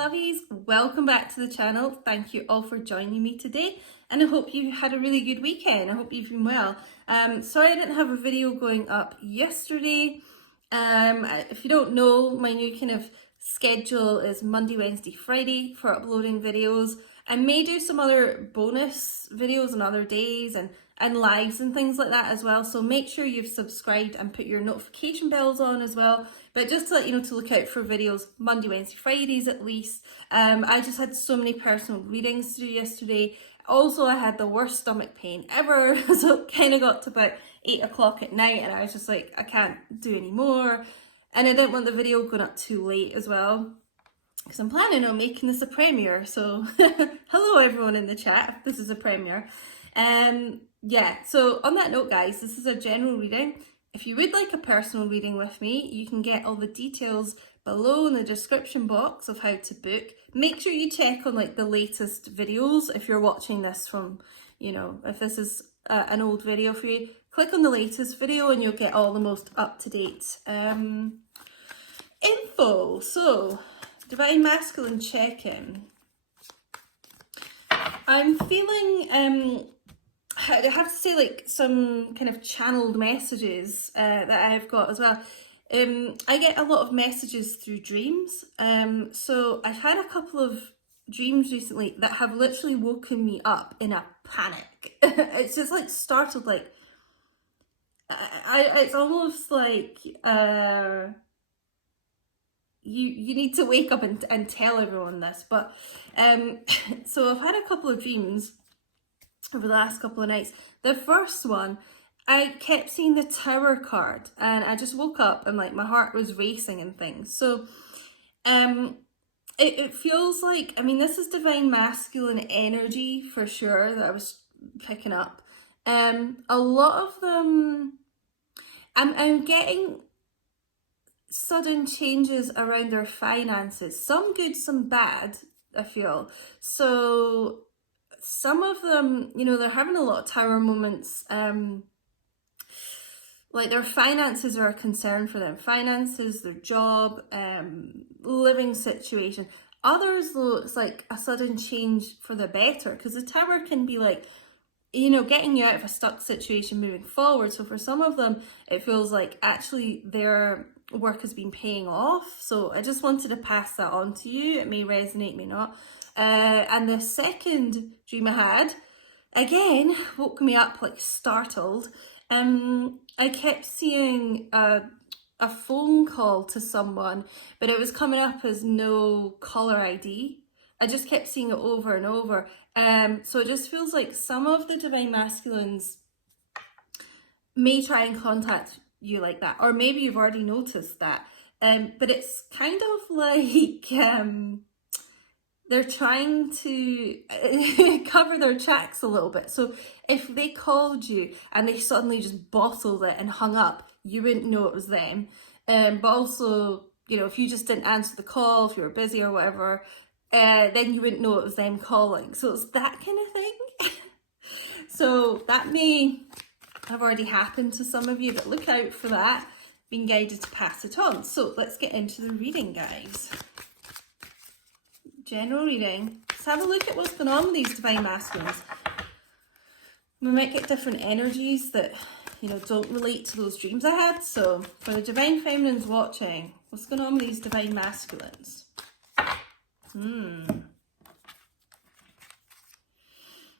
lovies, welcome back to the channel. Thank you all for joining me today, and I hope you had a really good weekend. I hope you've been well. Sorry I didn't have a video going up yesterday. If you don't know, my new kind of schedule is Monday, Wednesday, Friday for uploading videos. I may do some other bonus videos on other days and lives and things like that as well, so make sure you've subscribed and put your notification bells on as well. But just to let you know to look out for videos Monday, Wednesday, Fridays at least. I just had so many personal readings to do yesterday. Also, I had the worst stomach pain ever, so it kind of got to about 8 o'clock at night and I was just like, I can't do any more. And I didn't want the video going up too late as well, because I'm planning on making this a premiere. So hello everyone in the chat, this is a premiere. Yeah, so on that note guys, this is a general reading. If you would like a personal reading with me, you can get all the details below in the description box of how to book. Make sure you check on like the latest videos if you're watching this from, you know, if this is an old video for you, click on the latest video and you'll get all the most up-to-date info. So, Divine Masculine check-in. I'm feeling I have to say, like, some kind of channeled messages that I've got as well. I get a lot of messages through dreams. So I've had a couple of dreams recently that have literally woken me up in a panic. It's just like startled, like, it's almost like you need to wake up and tell everyone this. But so I've had a couple of dreams over the last couple of nights. The first one, I kept seeing the Tower card and I just woke up and like my heart was racing and things. So it feels like, I mean, this is Divine Masculine energy for sure that I was picking up. A lot of them, I'm getting sudden changes around their finances, some good, some bad, I feel. So some of them, you know, they're having a lot of Tower moments, like their finances are a concern for them. Finances, their job, living situation. Others though, it's like a sudden change for the better, because the Tower can be like, you know, getting you out of a stuck situation moving forward. So for some of them, it feels like actually their work has been paying off. So I just wanted to pass that on to you. It may resonate, may not. And the second dream I had, again, woke me up like startled. I kept seeing a phone call to someone, but it was coming up as no caller ID. I just kept seeing it over and over. So it just feels like some of the Divine Masculines may try and contact you like that, or maybe you've already noticed that. But it's kind of like they're trying to cover their tracks a little bit. So if they called you and they suddenly just bottled it and hung up, you wouldn't know it was them. But also, you know, if you just didn't answer the call, if you were busy or whatever, then you wouldn't know it was them calling. So it's that kind of thing. So that may have already happened to some of you, but look out for that. Being guided to pass it on. So let's get into the reading, guys. General reading. Let's have a look at what's going on with these Divine Masculines. We might get different energies that, you know, don't relate to those dreams I had. So for the Divine Feminines watching, what's going on with these Divine Masculines?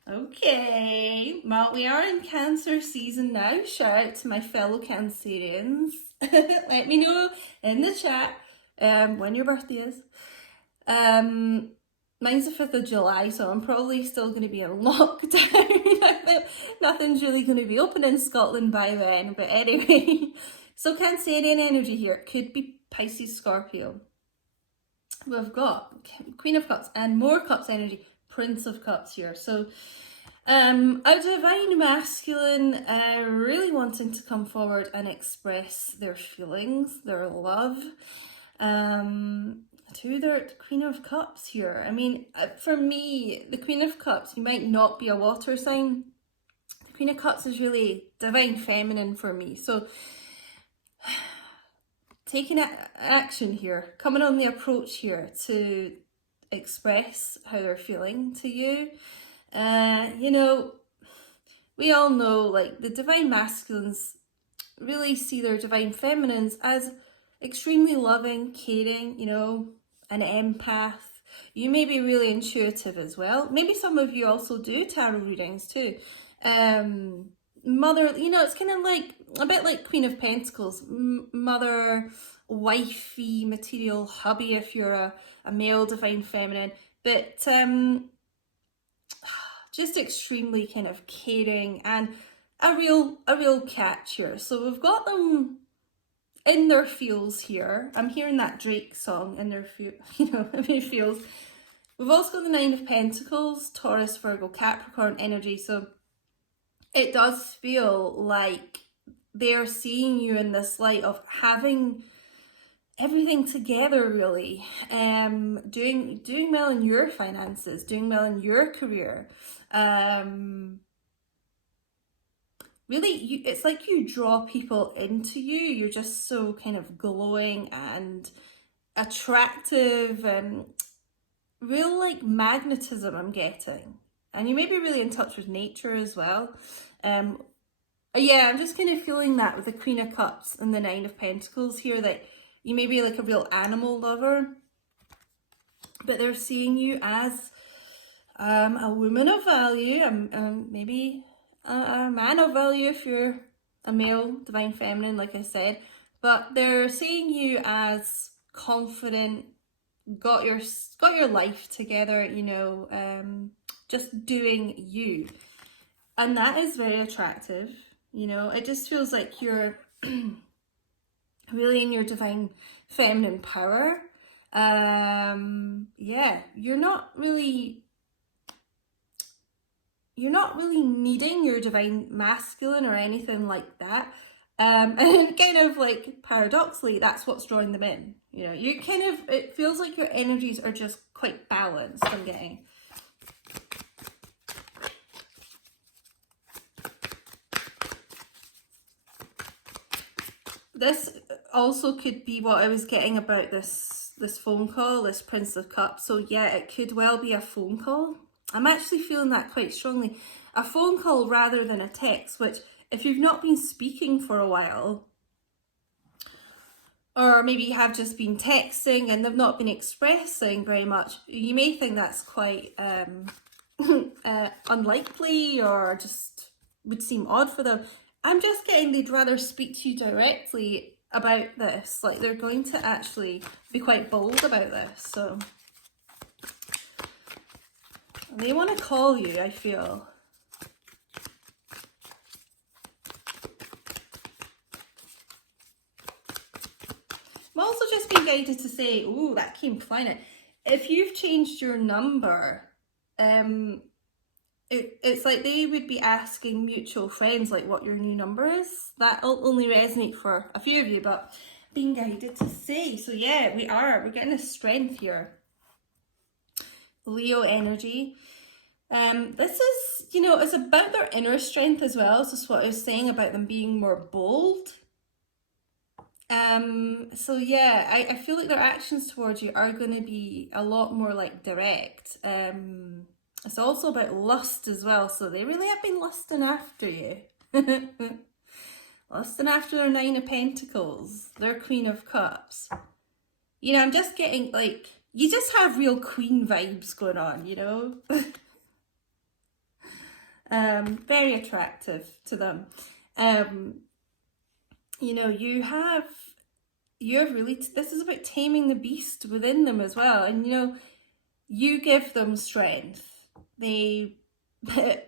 Okay, well, we are in Cancer season now. Shout out to my fellow Cancerians. Let me know in the chat when your birthday is. Mine's the 5th of July, so I'm probably still going to be in lockdown. Nothing's really going to be open in Scotland by then, but anyway. So Cancerian energy here. It could be Pisces, Scorpio. We've got Queen of Cups and more Cups energy, Prince of Cups here. So a Divine Masculine really wanting to come forward and express their feelings, their love to their Queen of Cups here. I mean, for me, the Queen of Cups, you might not be a water sign. The Queen of Cups is really Divine Feminine for me. So taking action here, coming on the approach here to express how they're feeling to you. You know, we all know, like, the divine masculines really see their divine feminines as extremely loving, caring, you know, an empath. You may be really intuitive as well. Maybe some of you also do tarot readings too. Mother, you know, it's kind of like a bit like Queen of Pentacles, mother, wifey, material hubby if you're a male divine feminine, but just extremely kind of caring and a real catcher. So we've got them in their feels here. I'm hearing that Drake song in their you know, in their feels. We've also got the Nine of Pentacles, Taurus, Virgo, Capricorn energy. So it does feel like they're seeing you in this light of having everything together, really. Doing well in your finances, doing well in your career. Really, it's like you draw people into you. You're just so kind of glowing and attractive and real like magnetism I'm getting. And you may be really in touch with nature as well. Yeah, I'm just kind of feeling that with the Queen of Cups and the Nine of Pentacles here, that you may be like a real animal lover, but they're seeing you as a woman of value, maybe a man of value if you're a male divine feminine, like I said, but they're seeing you as confident, got your life together, you know, just doing you, and that is very attractive. You know, it just feels like you're really in your divine feminine power. Yeah, you're not really needing your divine masculine or anything like that. And kind of like paradoxically, that's what's drawing them in. You know, you kind of, it feels like your energies are just quite balanced, I'm getting. This also could be what I was getting about this phone call, this Prince of Cups. So yeah, it could well be a phone call. I'm actually feeling that quite strongly. A phone call rather than a text, which if you've not been speaking for a while, or maybe you have just been texting and they've not been expressing very much, you may think that's quite unlikely or just would seem odd for them. I'm just getting they'd rather speak to you directly about this. Like they're going to actually be quite bold about this. So they want to call you, I feel. I'm also just being guided to say, ooh, that came flying out. If you've changed your number, it's like they would be asking mutual friends like what your new number is. That'll only resonate for a few of you, but being guided to say. So yeah, we're getting a strength here. Leo energy. This is, you know, it's about their inner strength as well. So it's what I was saying about them being more bold. So yeah, I feel like their actions towards you are going to be a lot more like direct. It's also about lust as well, so they really have been lusting after you. Lusting after their Nine of Pentacles, their Queen of Cups. You know, I'm just getting like, you just have real queen vibes going on, you know? Very attractive to them. You know, you're really, this is about taming the beast within them as well. And, you know, you give them strength. They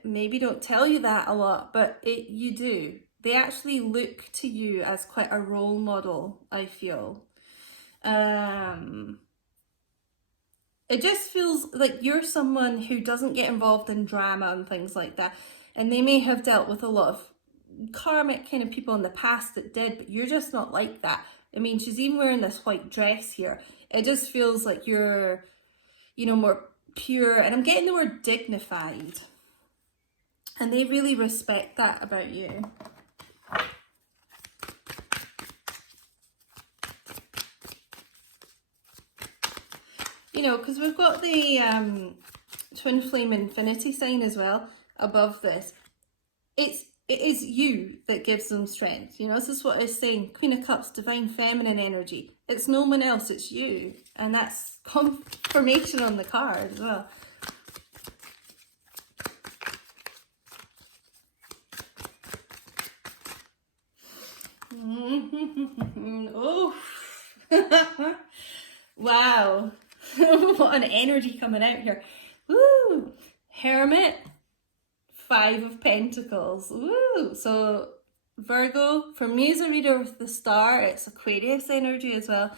maybe don't tell you that a lot, but you do. They actually look to you as quite a role model, I feel. It just feels like you're someone who doesn't get involved in drama and things like that. And they may have dealt with a lot of karmic kind of people in the past that did, but you're just not like that. I mean, she's even wearing this white dress here. It just feels like you're, you know, more pure, and I'm getting the word dignified, and they really respect that about you. You you know, because we've got the twin flame infinity sign as well above this. It is you that gives them strength. You know, this is what it's saying. Queen of Cups, divine feminine energy. It's no one else, it's you. And that's confirmation on the card as well. Oh, wow. What an energy coming out here. Woo! Hermit, 5 of Pentacles. Woo! So Virgo, for me as a reader with the star, it's Aquarius energy as well.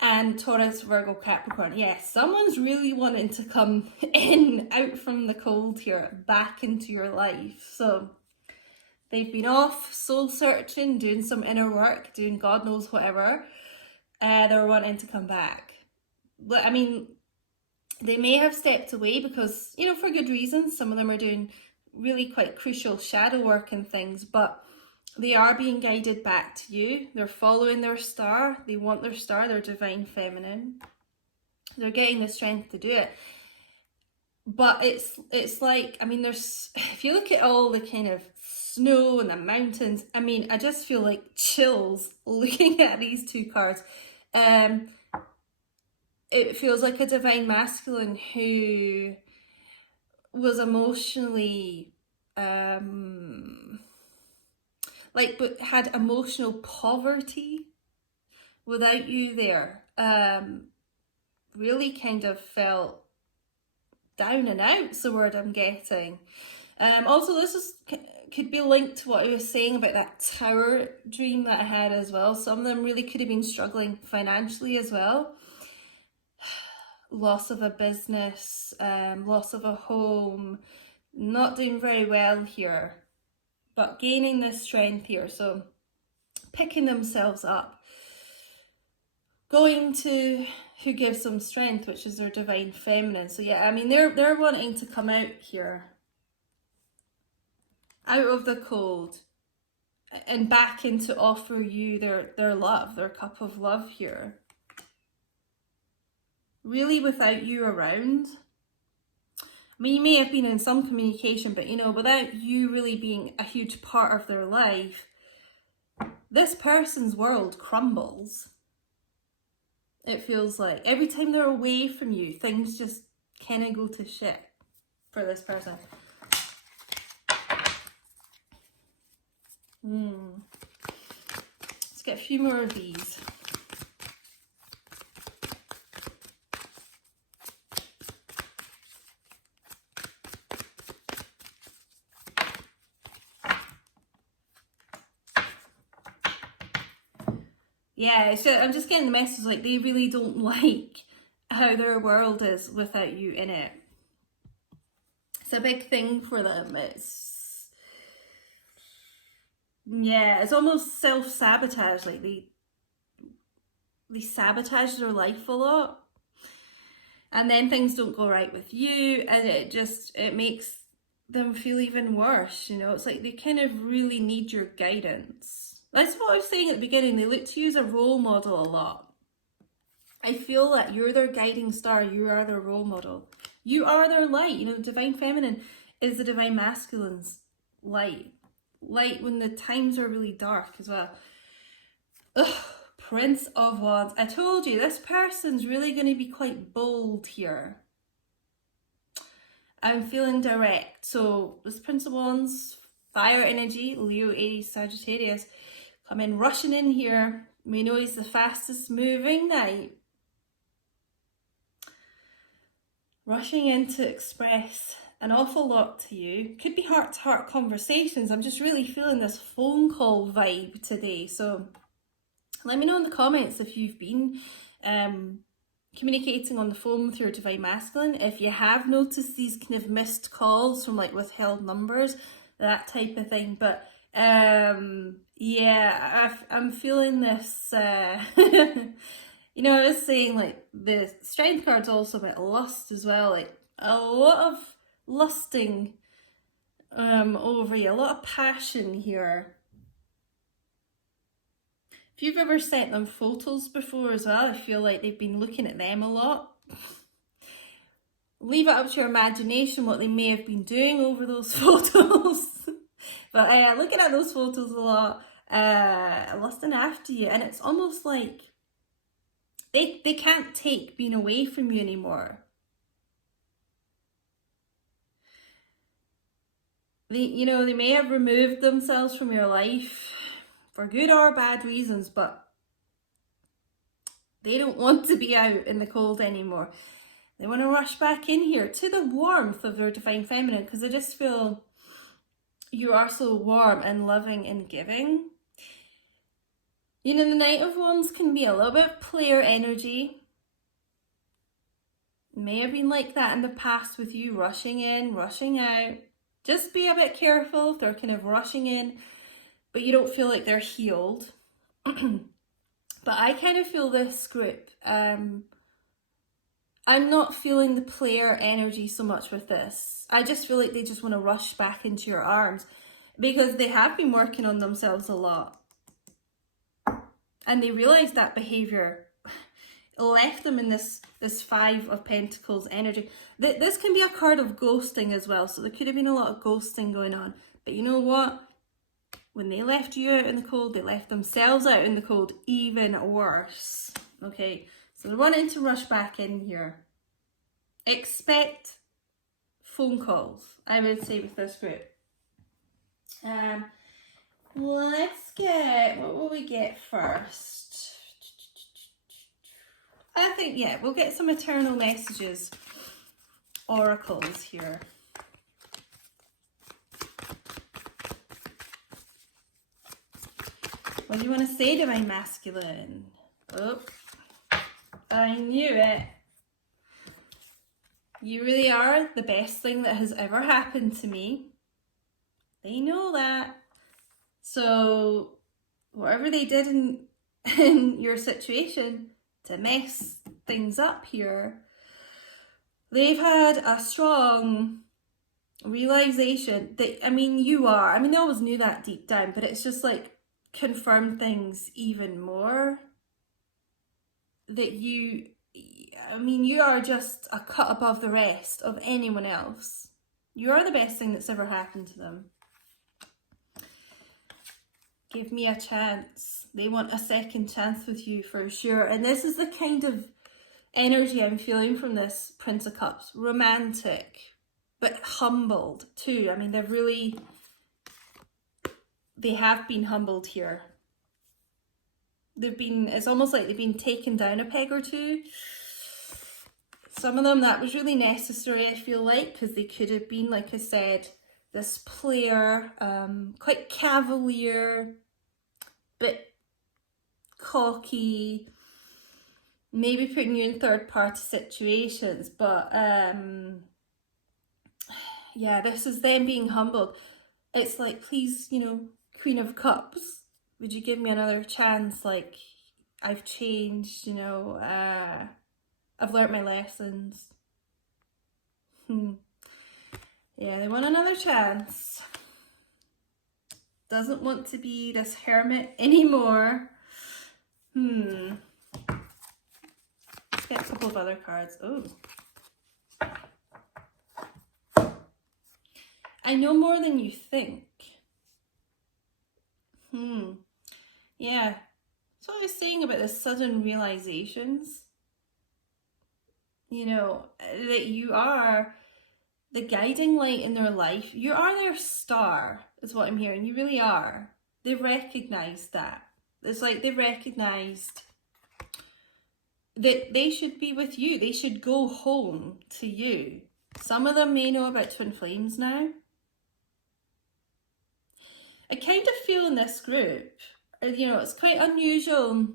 And Taurus, Virgo, Capricorn. Yes, someone's really wanting to come in, out from the cold here, back into your life. So they've been off soul searching, doing some inner work, doing God knows whatever. They're wanting to come back. But I mean, they may have stepped away because, you know, for good reasons. Some of them are doing really quite crucial shadow work and things, but they are being guided back to you. They're following their star. They want their star, their divine feminine. They're getting the strength to do it. But it's like, I mean, there's, if you look at all the kind of snow and the mountains, I mean, I just feel like chills looking at these two cards. It feels like a divine masculine who was emotionally like, but had emotional poverty without you there. Really kind of felt down and out's the word I'm getting. Also, could be linked to what I was saying about that tower dream that I had as well. Some of them really could have been struggling financially as well. Loss of a business, loss of a home, not doing very well here, but gaining this strength here. So picking themselves up, going to who gives them strength, which is their divine feminine. So yeah, I mean, they're wanting to come out here, out of the cold, and back into offer you their love, their cup of love here. Really without you around. I mean, you may have been in some communication, but you know, without you really being a huge part of their life, this person's world crumbles. It feels like every time they're away from you, things just kind of go to shit for this person. Let's get a few more of these. Yeah, so I'm just getting the message like they really don't like how their world is without you in it. It's a big thing for them. It's almost self-sabotage. Like they sabotage their life a lot, and then things don't go right with you, and it makes them feel even worse. You know, it's like they kind of really need your guidance. That's what I was saying at the beginning. They look to you as a role model a lot. I feel that you're their guiding star. You are their role model. You are their light. You know, divine feminine is the divine masculine's light. Light when the times are really dark as well. Ugh, Prince of Wands. I told you, this person's really going to be quite bold here. I'm feeling direct. So this Prince of Wands, fire energy, Leo, Aries, Sagittarius, come in rushing in here. We know he's the fastest moving knight. Rushing in to express an awful lot to you. Could be heart-to-heart conversations. I'm just really feeling this phone call vibe today. So let me know in the comments if you've been communicating on the phone with your divine masculine. If you have noticed these kind of missed calls from like withheld numbers, that type of thing. But yeah, I'm feeling this, you know, I was saying like the strength card's also about lust as well, like a lot of lusting over you, a lot of passion here. If you've ever sent them photos before as well, I feel like they've been looking at them a lot. leave it up to your imagination what they may have been doing over those photos. But looking at those photos a lot, lusting after you, and it's almost like they can't take being away from you anymore. They may have removed themselves from your life for good or bad reasons, but they don't want to be out in the cold anymore. They want to rush back in here to the warmth of their divine feminine, because they just feel you are so warm and loving and giving. The Knight of Wands can be a little bit player energy. May have been like that in the past with you, rushing in, rushing out. Just be a bit careful if they're kind of rushing in, but you don't feel like they're healed. But I kind of feel this group, I'm not feeling the player energy so much with this. I just feel like they just want to rush back into your arms, because they have been working on themselves a lot. And they realise that behaviour left them in this Five of Pentacles energy. This can be a card of ghosting as well, so there could have been a lot of ghosting going on. But you know what? When they left you out in the cold, they left themselves out in the cold even worse. Okay, so they're wanting to rush back in here. Expect phone calls, I would say, with this group. Let's get, what will we get first? I think, yeah, we'll get some eternal messages, oracles here. What do you want to say, Divine Masculine? Oh, I knew it. You really are the best thing that has ever happened to me. They know that. So whatever they did in your situation to mess things up here, they've had a strong realization that, they always knew that deep down, but it's just like confirmed things even more. That you are just a cut above the rest of anyone else. You are the best thing that's ever happened to them. Give me a chance. They want a second chance with you for sure. And this is the kind of energy I'm feeling from this Prince of Cups. Romantic, but humbled too. They have been humbled here. It's almost like they've been taken down a peg or two. Some of them, that was really necessary, I feel like, because they could have been, like I said, this player, quite cavalier, bit cocky, maybe putting you in third party situations, but yeah, this is them being humbled. It's like, please, Queen of Cups, would you give me another chance? Like, I've changed, I've learnt my lessons. Yeah, they want another chance. Doesn't want to be this hermit anymore. Let's get a couple of other cards. Oh. I know more than you think. Yeah. That's what I was saying about the sudden realizations. That you are the guiding light in their life. You are their star, is what I'm hearing. You really are. They've recognised that. It's like they've recognised that they should be with you. They should go home to you. Some of them may know about twin flames now. I kind of feel in this group, it's quite unusual,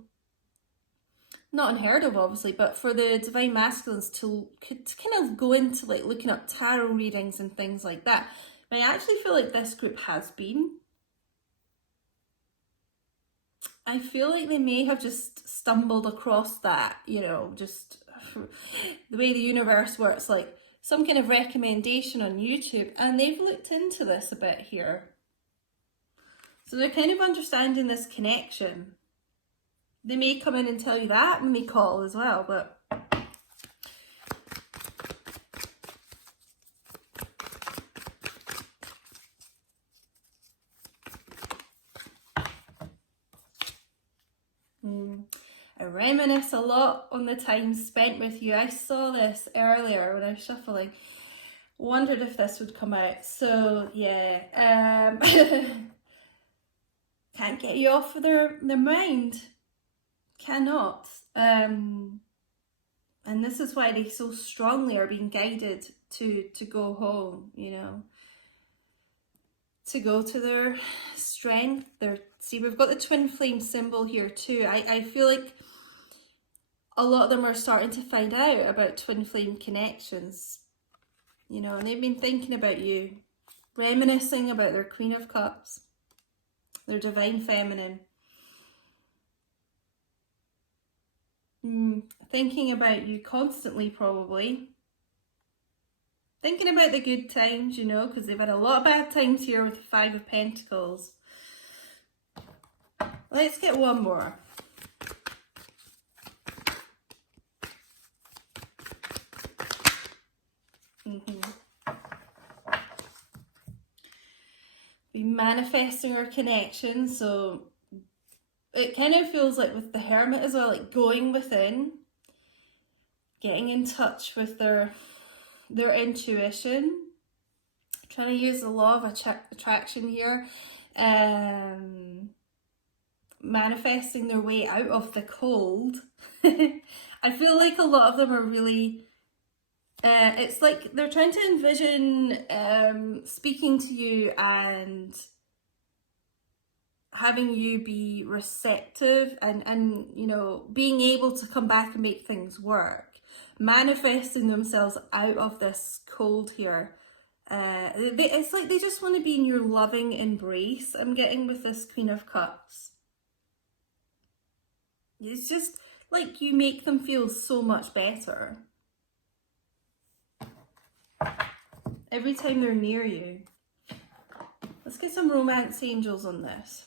not unheard of obviously, but for the Divine Masculines to kind of go into like looking up tarot readings and things like that. But I actually feel like this group has been. I feel like they may have just stumbled across that, just the way the universe works, like some kind of recommendation on YouTube, and they've looked into this a bit here. So they're kind of understanding this connection. They may come in and tell you that when they call as well, but I reminisce a lot on the time spent with you. I saw this earlier when I was shuffling. Wondered if this would come out. So yeah, can't get you off of their mind. Cannot. And this is why they so strongly are being guided to go home, you know, to go to their strength. See, we've got the twin flame symbol here too. I feel like a lot of them are starting to find out about twin flame connections, you know, and they've been thinking about you, reminiscing about their Queen of Cups, their divine feminine. Thinking about you constantly, probably. Thinking about the good times, you know, because they've had a lot of bad times here with the Five of Pentacles. Let's get one more. Be manifesting our connection, so it kind of feels like with the Hermit as well, like going within, getting in touch with their intuition, trying to use the law of attraction here, manifesting their way out of the cold. I feel like a lot of them are really, it's like they're trying to envision speaking to you and having you be receptive and you know, being able to come back and make things work, manifesting themselves out of this cold here. It's like they just want to be in your loving embrace, I'm getting with this Queen of Cups. It's just like you make them feel so much better every time they're near you. Let's get some romance angels on this.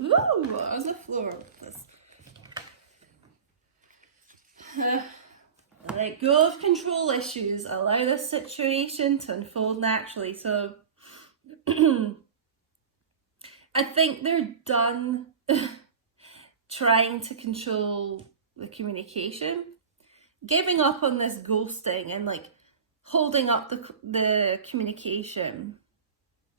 Ooh, on the floor with this. Let go of control issues. Allow this situation to unfold naturally. So I think they're done trying to control the communication, giving up on this ghosting and like holding up the communication,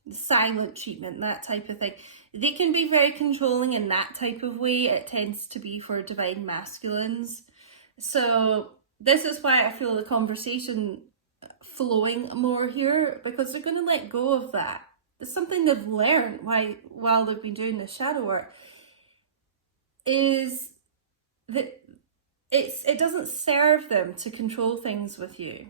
the silent treatment, that type of thing. They can be very controlling in that type of way. It tends to be for divine masculines. So this is why I feel the conversation flowing more here, because they're going to let go of that. It's something they've learned while they've been doing the shadow work, is that it doesn't serve them to control things with you.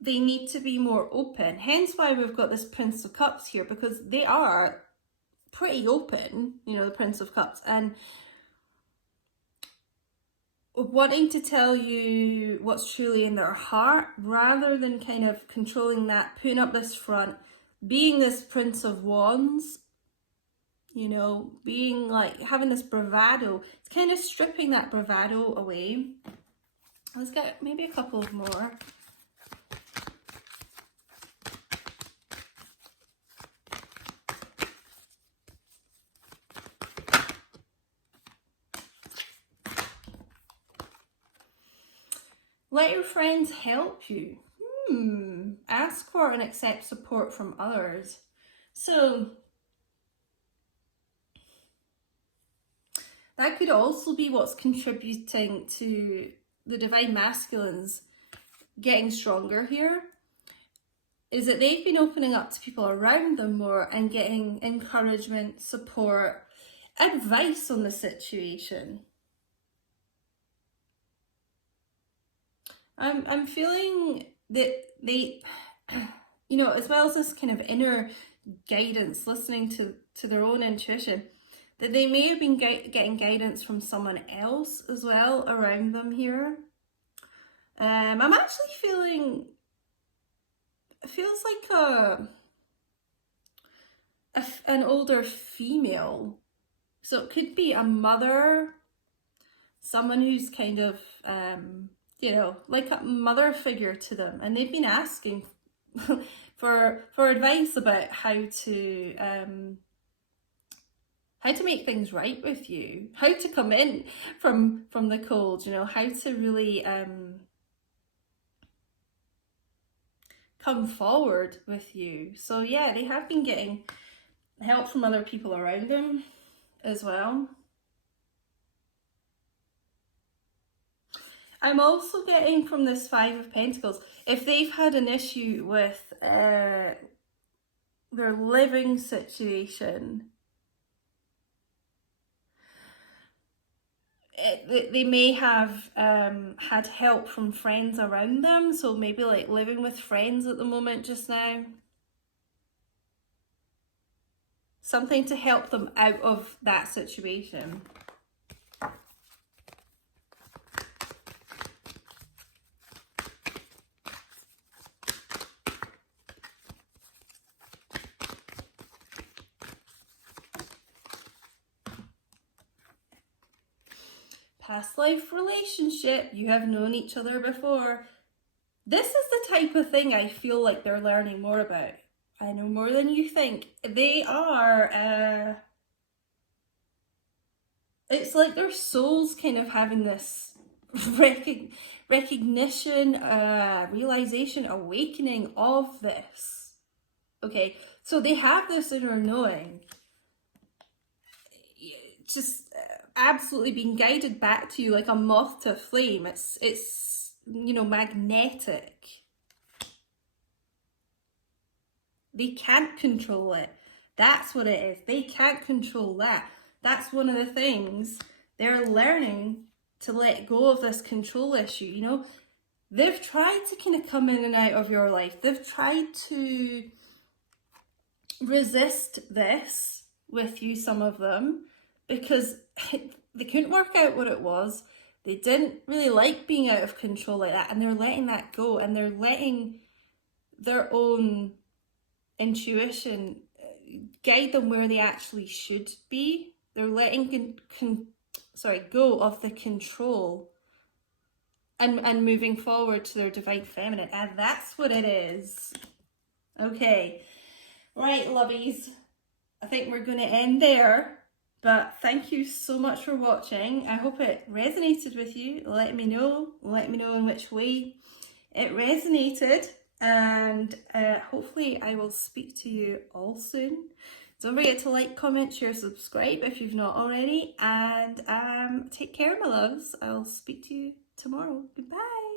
They need to be more open. Hence why we've got this Prince of Cups here, because they are pretty open, you know, the Prince of Cups, and wanting to tell you what's truly in their heart, rather than kind of controlling that, putting up this front, being this Prince of Wands, you know, being like, having this bravado. It's kind of stripping that bravado away. Let's get maybe a couple more. Let your friends help you. Ask for and accept support from others. So that could also be what's contributing to the divine masculines getting stronger here, is that they've been opening up to people around them more and getting encouragement, support, advice on the situation. I'm feeling that they, you know, as well as this kind of inner guidance, listening to their own intuition, that they may have been getting guidance from someone else as well around them here. I'm actually feeling, it feels like an older female. So it could be a mother, someone who's kind of, you know, like a mother figure to them, and they've been asking for advice about how to make things right with you, how to come in from the cold, you know, how to really come forward with you. So yeah, they have been getting help from other people around them as well. I'm also getting from this Five of Pentacles, if they've had an issue with their living situation, they may have had help from friends around them, so maybe like living with friends at the moment just now. Something to help them out of that situation. Past life relationship, you have known each other before. This is the type of thing I feel like they're learning more about. I know more than you think. They are, it's like their soul's kind of having this recognition, realization, awakening of this. Okay, so they have this inner knowing. Just absolutely being guided back to you like a moth to a flame. It's you know, magnetic. They can't control it. That's what it is. They can't control that. That's one of the things they're learning, to let go of this control issue. You know, they've tried to kind of come in and out of your life. They've tried to resist this with you, some of them, because they couldn't work out what it was. They didn't really like being out of control like that, and they're letting that go, and they're letting their own intuition guide them where they actually should be. They're letting go of the control and moving forward to their divine feminine, and that's what it is. Okay, right, lovies, I think we're going to end there. But thank you so much for watching. I hope it resonated with you. Let me know in which way it resonated. And hopefully I will speak to you all soon. Don't forget to like, comment, share, subscribe if you've not already. And take care, my loves. I'll speak to you tomorrow. Goodbye.